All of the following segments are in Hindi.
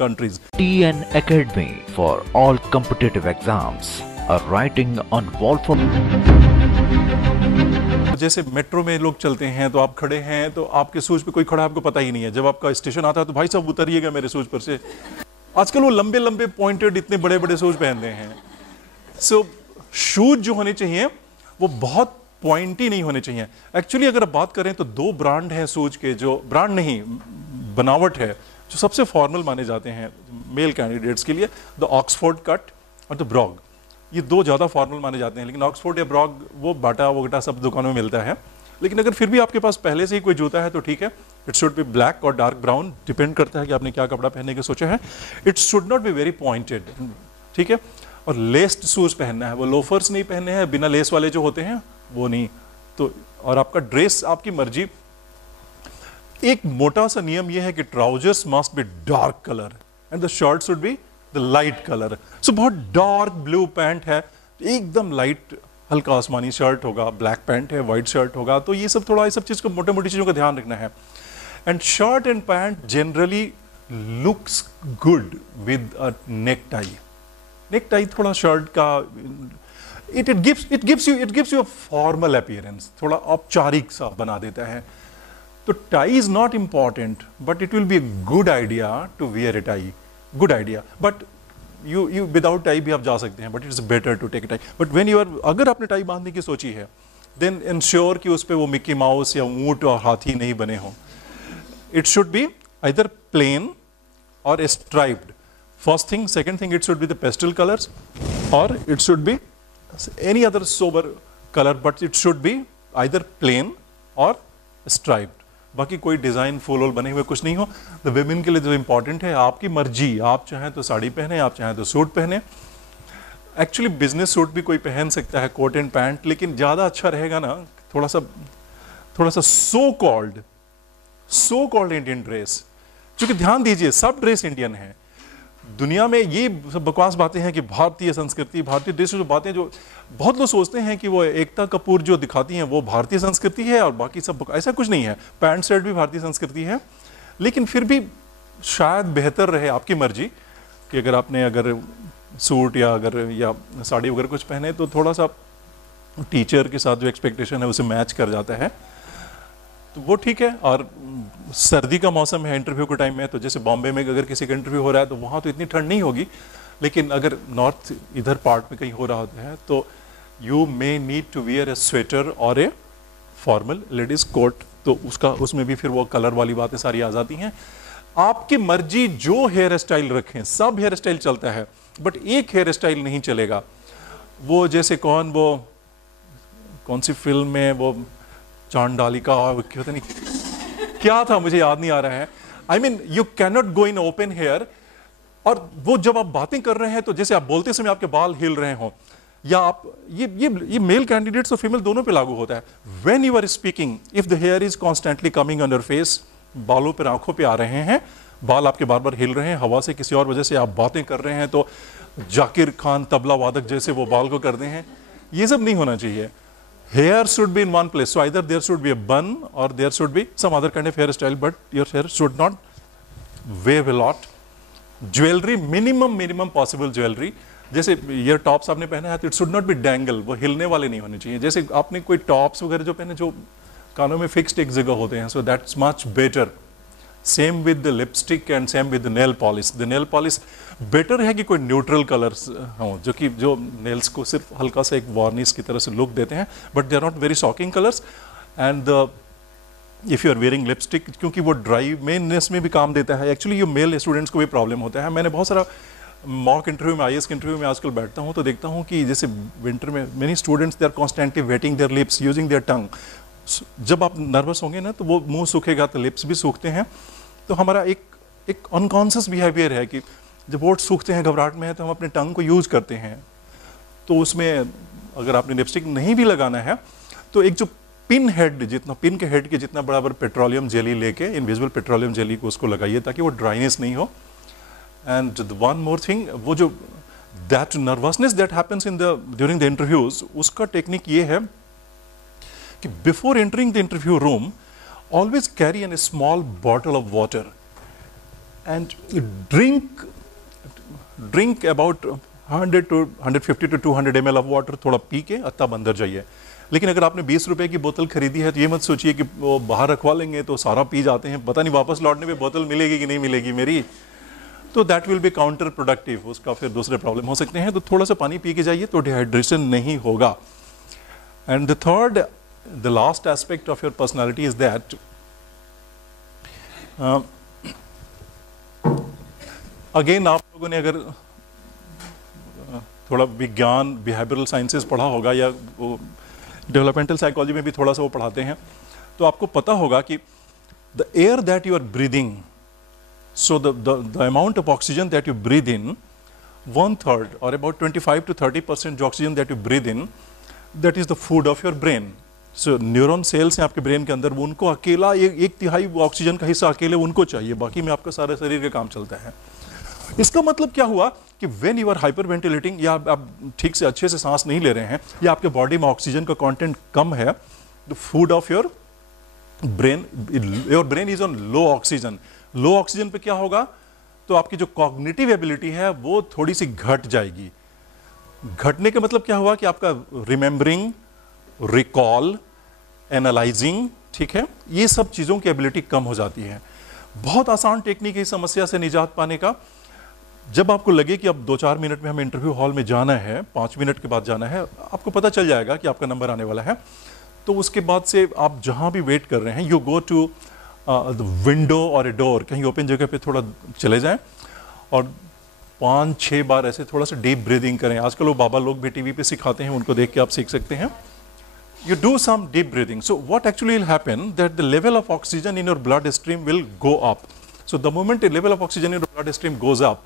countries. TN Academy for all competitive exams. A writing on wall for. जैसे मेट्रो में लोग चलते हैं तो आप खड़े हैं तो आपके शूज पे कोई खड़ा आपको पता ही नहीं है। जब आपका स्टेशन आता है तो भाई साहब उतरिएगा मेरे शूज पर से। आजकल वो लंबे लंबे पॉइंटेड इतने बड़े बड़े शूज पहनते हैं। सो शूज जो होने चाहिए वो बहुत पॉइंटी नहीं होने चाहिए। एक्चुअली अगर आप बात करें तो दो ब्रांड हैं शूज के, जो ब्रांड नहीं बनावट है, जो सबसे फॉर्मल माने जाते हैं मेल कैंडिडेट्स के लिए, द ऑक्सफोर्ड कट और द ब्रॉग। ये दो ज़्यादा फॉर्मल माने जाते हैं, लेकिन ऑक्सफोर्ड या ब्रॉग वो बाटा वगटा सब दुकानों में मिलता है। लेकिन अगर फिर भी आपके पास पहले से ही कोई जूता है तो ठीक है। इट शुड बी ब्लैक और डार्क ब्राउन, डिपेंड करता है कि आपने क्या कपड़ा पहनने के सोचा है। It should not be very pointed, ठीक है। और लेस्ड शूज पहनना है, वो लोफर्स नहीं पहनने हैं, बिना लेस वाले जो होते हैं वो नहीं। तो और आपका ड्रेस आपकी मर्जी। एक मोटा सा नियम यह है कि trousers must be dark colour and the shirt should be the light colour. So बहुत डार्क ब्लू पैंट है, एकदम लाइट हल्का आसमानी शर्ट होगा, ब्लैक पैंट है, व्हाइट शर्ट होगा। तो ये सब थोड़ा, ये सब चीज़ को मोटे मोटी चीज़ों का ध्यान रखना है। And shirt and pant generally looks good with a neck tie. Neck tie थोड़ा शर्ट का it gives you a formal appearance, थोड़ा औपचारिक सा बना देता है। तो tie is not important but it will be a good idea to wear a tie, good idea. But you without tie भी आप जा सकते हैं, but it's better to take tie. But when you are, अगर आपने टाई बांधने की सोची है देन इंश्योर कि उस पर वो मिक्की माउस या ऊंट और हाथी नहीं बने हों। It should be either plain और striped, first thing. Second thing, it should be the pastel colours और it should be any other sober colour, but it should be either plain और स्ट्राइप्ड। बाकी कोई डिज़ाइन फूल वूल बने हुए कुछ नहीं हो। द विमेन के लिए जो इंपॉर्टेंट है आपकी मर्जी, आप चाहें तो साड़ी पहने, आप चाहें तो सूट पहने। एक्चुअली बिजनेस सूट भी कोई पहन सकता है, कोट एंड पैंट, लेकिन ज़्यादा अच्छा रहेगा ना थोड़ा सा सो कॉल्ड इंडियन ड्रेस। क्योंकि ध्यान दीजिए सब ड्रेस इंडियन है। दुनिया में ये सब बकवास बातें हैं कि भारतीय संस्कृति, भारतीय ड्रेस, जो बातें जो बहुत लोग सोचते हैं कि वो एकता कपूर जो दिखाती हैं वो भारतीय संस्कृति है और बाकी सब, ऐसा कुछ नहीं है। पैंट शर्ट भी भारतीय संस्कृति है, लेकिन फिर भी शायद बेहतर रहे, आपकी मर्जी, कि अगर आपने अगर सूट या साड़ी वगैरह कुछ पहने तो थोड़ा सा टीचर के साथ जो एक्सपेक्टेशन है उसे मैच कर जाता है, तो वो ठीक है। और सर्दी का मौसम है इंटरव्यू के टाइम में, तो जैसे बॉम्बे में अगर किसी का इंटरव्यू हो रहा है तो वहाँ तो इतनी ठंड नहीं होगी, लेकिन अगर नॉर्थ इधर पार्ट में कहीं हो रहा होता है तो you may need to wear a sweater और ए फॉर्मल लेडीज कोट। तो उसमें भी फिर वो कलर वाली बातें सारी आ जाती हैं। आपकी मर्जी, जो हेयर स्टाइल रखें, सब हेयर स्टाइल चलता है, बट एक हेयर स्टाइल नहीं चलेगा। वो जैसे कौन सी फिल्म में वो चांडालिका पता नहीं क्या था, मुझे याद नहीं आ रहा है। I mean you can not go in open hair. और वो जब आप बातें कर रहे हैं तो जैसे आप बोलते समय आपके बाल हिल रहे हों, या आप ये मेल कैंडिडेट्स और फीमेल दोनों पे लागू होता है। When you are speaking, if the hair is constantly coming on your face, बालों पर आंखों पे आ रहे हैं, बाल आपके बार बार हिल रहे हैं, हवा से किसी और वजह से आप बातें कर रहे हैं तो जाकिर खान तबला वादक जैसे वो बाल को करते हैं, ये सब नहीं होना चाहिए। Hair should be in one place, so either there should be a bun or there should be some other kind of hairstyle, but your hair should not wave a lot. Jewelry, minimum possible jewelry. जैसे ईयर टॉप्स आपने पहना है तो it should not be dangle, वो हिलने वाले नहीं होने चाहिए। जैसे आपने कोई टॉप्स वगैरह जो पहने जो कानों में फिक्स्ड एक जगह होते हैं, so that's much better. Same with the lipstick and same with the nail polish. The nail polish better है कि कोई न्यूट्रल कलर्स हों, जो नेल्स को सिर्फ हल्का सा एक वार्निश की तरह से लुक देते हैं, but they are not very shocking colours. And if you are wearing lipstick, क्योंकि वो ड्राई मेननेस में भी काम देता है। एक्चुअली ये मेल स्टूडेंट्स को भी प्रॉब्लम होता है। मैंने बहुत सारा मॉक इंटरव्यू में, IAS के इंटरव्यू में आजकल बैठता हूँ तो देखता हूँ कि जैसे विंटर में many students they are constantly wetting their lips using their tongue. जब आप नर्वस होंगे ना तो वो मुंह सूखेगा तो लिप्स भी सूखते हैं। तो हमारा एक अनकॉन्शियस बिहेवियर है कि जब होंठ सूखते हैं, घबराहट में है, तो हम अपने टंग को यूज़ करते हैं। तो उसमें अगर आपने लिपस्टिक नहीं भी लगाना है तो एक जो पिन के हेड के जितना बराबर पेट्रोलियम जेली लेके, इनविजिबल पेट्रोलियम जेली को उसको लगाइए ताकि वो ड्राइनेस नहीं हो। एंड वन मोर थिंग, वो जो that nervousness that happens during the interviews, उसका टेक्निक ये है कि before entering the interview room always carry N small bottle of water and drink about 100 to 150 to 200 ml of water, थोड़ा पी के तब अंदर जाइए। लेकिन अगर आपने 20 रुपए की बोतल खरीदी है तो ये मत सोचिए कि वो बाहर रखवा लेंगे तो सारा पी जाते हैं, पता नहीं वापस लौटने पे बोतल मिलेगी कि नहीं मिलेगी मेरी, तो that will be counter productive, उसका फिर दूसरे प्रॉब्लम हो सकते हैं। तो थोड़ा सा पानी पी के जाइए तो डिहाइड्रेशन नहीं होगा। And the third, the last aspect of your personality is that again आप लोगों ने अगर थोड़ा विज्ञान, बिहेवियरल साइंसेस पढ़ा होगा या वो डेवलपमेंटल साइकोलॉजी में भी थोड़ा सा वो पढ़ाते हैं, तो आपको पता होगा कि the air that you are breathing, so the amount of oxygen that you breathe in, 1/3 or about 25 to 30% जो oxygen that you breathe in, that is the food of your brain. So neuron cells हैं आपके ब्रेन के अंदर, वो उनको अकेला एक तिहाई ऑक्सीजन का हिस्सा अकेले उनको चाहिए, बाकी में आपका सारा शरीर का काम चलता है। इसका मतलब क्या हुआ कि when you are hyperventilating, या आप ठीक से अच्छे से सांस नहीं ले रहे हैं, या आपके बॉडी में ऑक्सीजन का कंटेंट कम है, the food of your brain is on low oxygen. Low oxygen पे क्या होगा, तो आपकी जो कॉग्निटिव एबिलिटी है वो थोड़ी सी घट जाएगी। घटने का मतलब क्या हुआ कि आपका रिमेंबरिंग, रिकॉल, एनालाइजिंग, ठीक है, ये सब चीज़ों की एबिलिटी कम हो जाती है। बहुत आसान टेक्निक है इस समस्या से निजात पाने का। जब आपको लगे कि अब 2-4 मिनट में हमें इंटरव्यू हॉल में जाना है, 5 मिनट के बाद जाना है, आपको पता चल जाएगा कि आपका नंबर आने वाला है, तो उसके बाद से आप जहां भी वेट कर रहे हैं, यू गो टू विंडो और ए डोर, कहीं ओपन जगह पे थोड़ा चले जाएं और 5-6 बार ऐसे थोड़ा सा डीप ब्रीदिंग करें। आजकल वो बाबा लोग भी टीवी पे सिखाते हैं, उनको देख के आप सीख सकते हैं। You do some deep breathing. So what actually will happen, that the level of oxygen in your blood stream will go up. So the moment the level of oxygen in your blood stream goes up,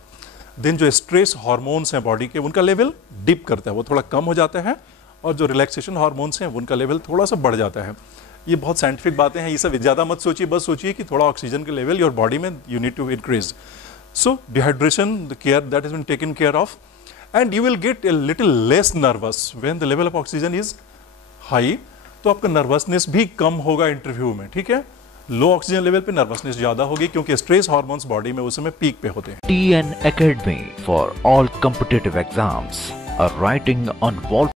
then जो स्ट्रेस हार्मोन्स हैं बॉडी के, उनका लेवल डिप करता है, वो थोड़ा कम हो जाता है, और जो रिलैक्सेशन हार्मोन्स हैं उनका लेवल थोड़ा सा बढ़ जाता है। ये बहुत साइंटिफिक बातें हैं, ये सब ज़्यादा मत सोचिए, बस सोचिए कि थोड़ा ऑक्सीजन के लेवल योर बॉडी में you need to increase. So dehydration, the care that is been taken care of, and you will get a little less nervous when the level of oxygen is high. तो आपका नर्वसनेस भी कम होगा इंटरव्यू में, ठीक है। लो ऑक्सीजन लेवल पे नर्वसनेस ज्यादा होगी क्योंकि स्ट्रेस हार्मोन्स बॉडी में उस समय पीक पे होते हैं। TN Academy for all competitive exams, a writing on wall